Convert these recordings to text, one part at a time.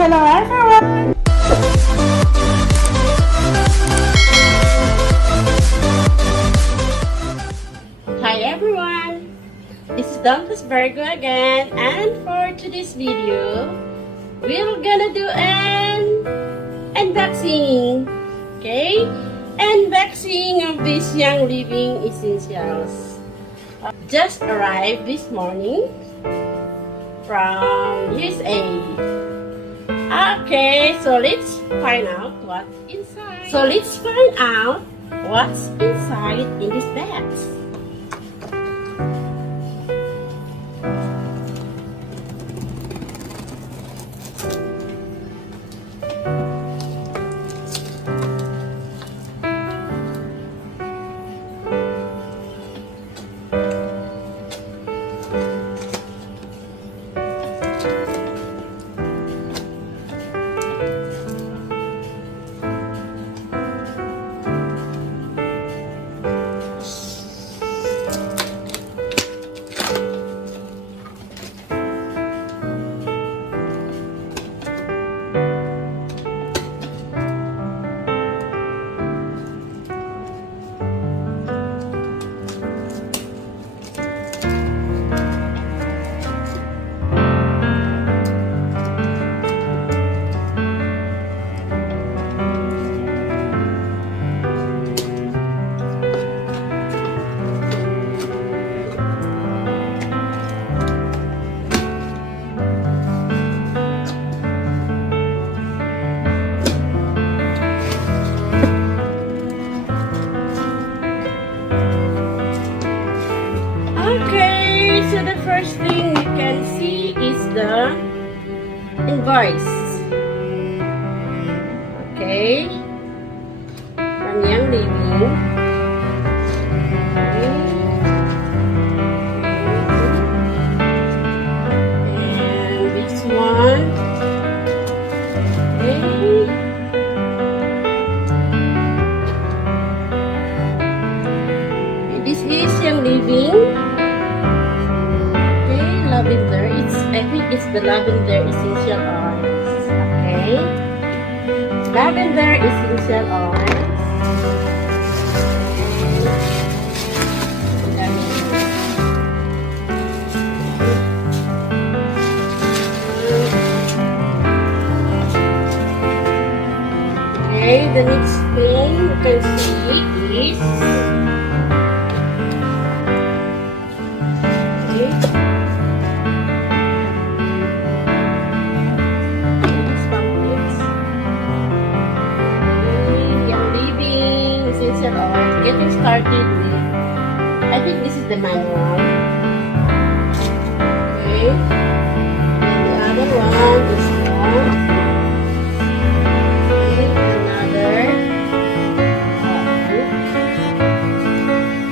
Hello everyone! Hi everyone! This is Dumpus Virgo again, and for today's video, we're gonna do an unboxing. Okay? Unboxing of these Young Living Essentials. Just arrived this morning from USA. Okay, so let's find out what's inside. In this box. Okay, so the first thing you can see is the invoice. Okay, from Young Living. And this one. Okay. This is Young Living. Lavender. I think it's the Lavender Essential Oils. Okay. Lavender Essential Oils. Okay, the next thing you can see is getting started with, I think this is the manual. Okay. And the other one, this one. Okay, another.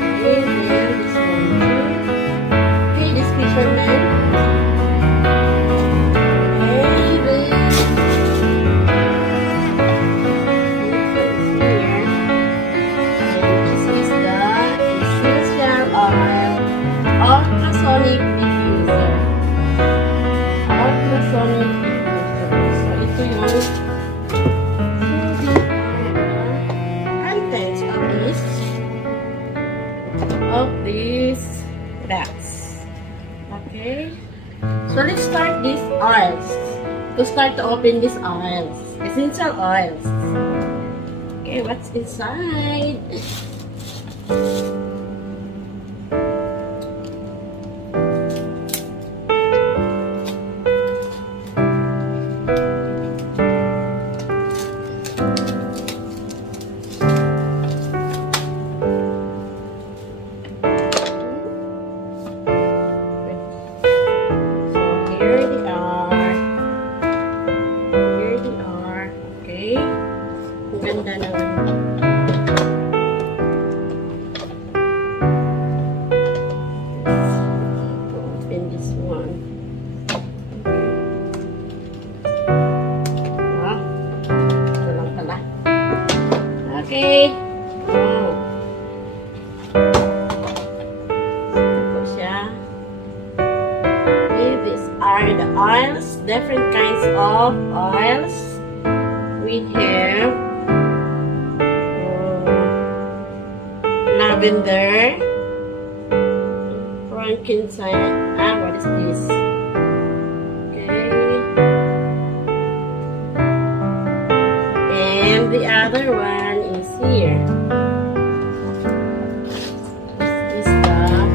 Okay, then this one too. Okay, this fisherman. Of these bags. Okay, so let's start these oils. To start to open these oils, essential oils. Okay, what's inside? Ganda naman. Open this one. Oh, ito lang pala. Okay. Oh. Ito po siya. Okay, these are the oils, different kinds of of oils. We have lavender, frankincense. What is this? Okay. And the other one is here. This is the manual.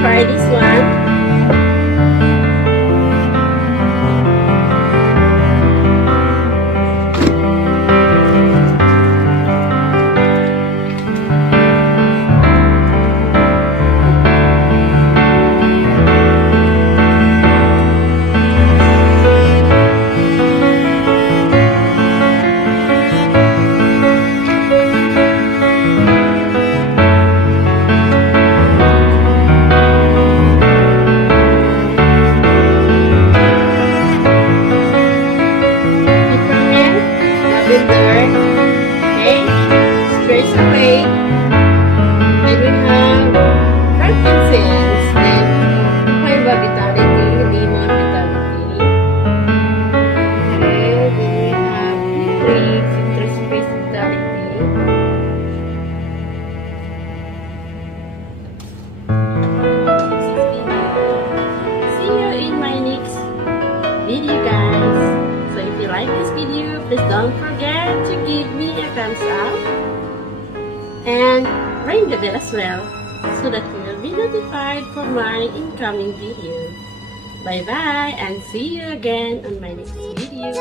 Try this one. Okay, straight away. Then we have frankincense, then fiber vitality, lemon vitality. Okay, then we have citrus based vitality. See you in my next video, guys. So if you like this video, please don't forget to give me a thumbs up and ring the bell as well so that you will be notified for my incoming videos. Bye bye and see you again on my next video.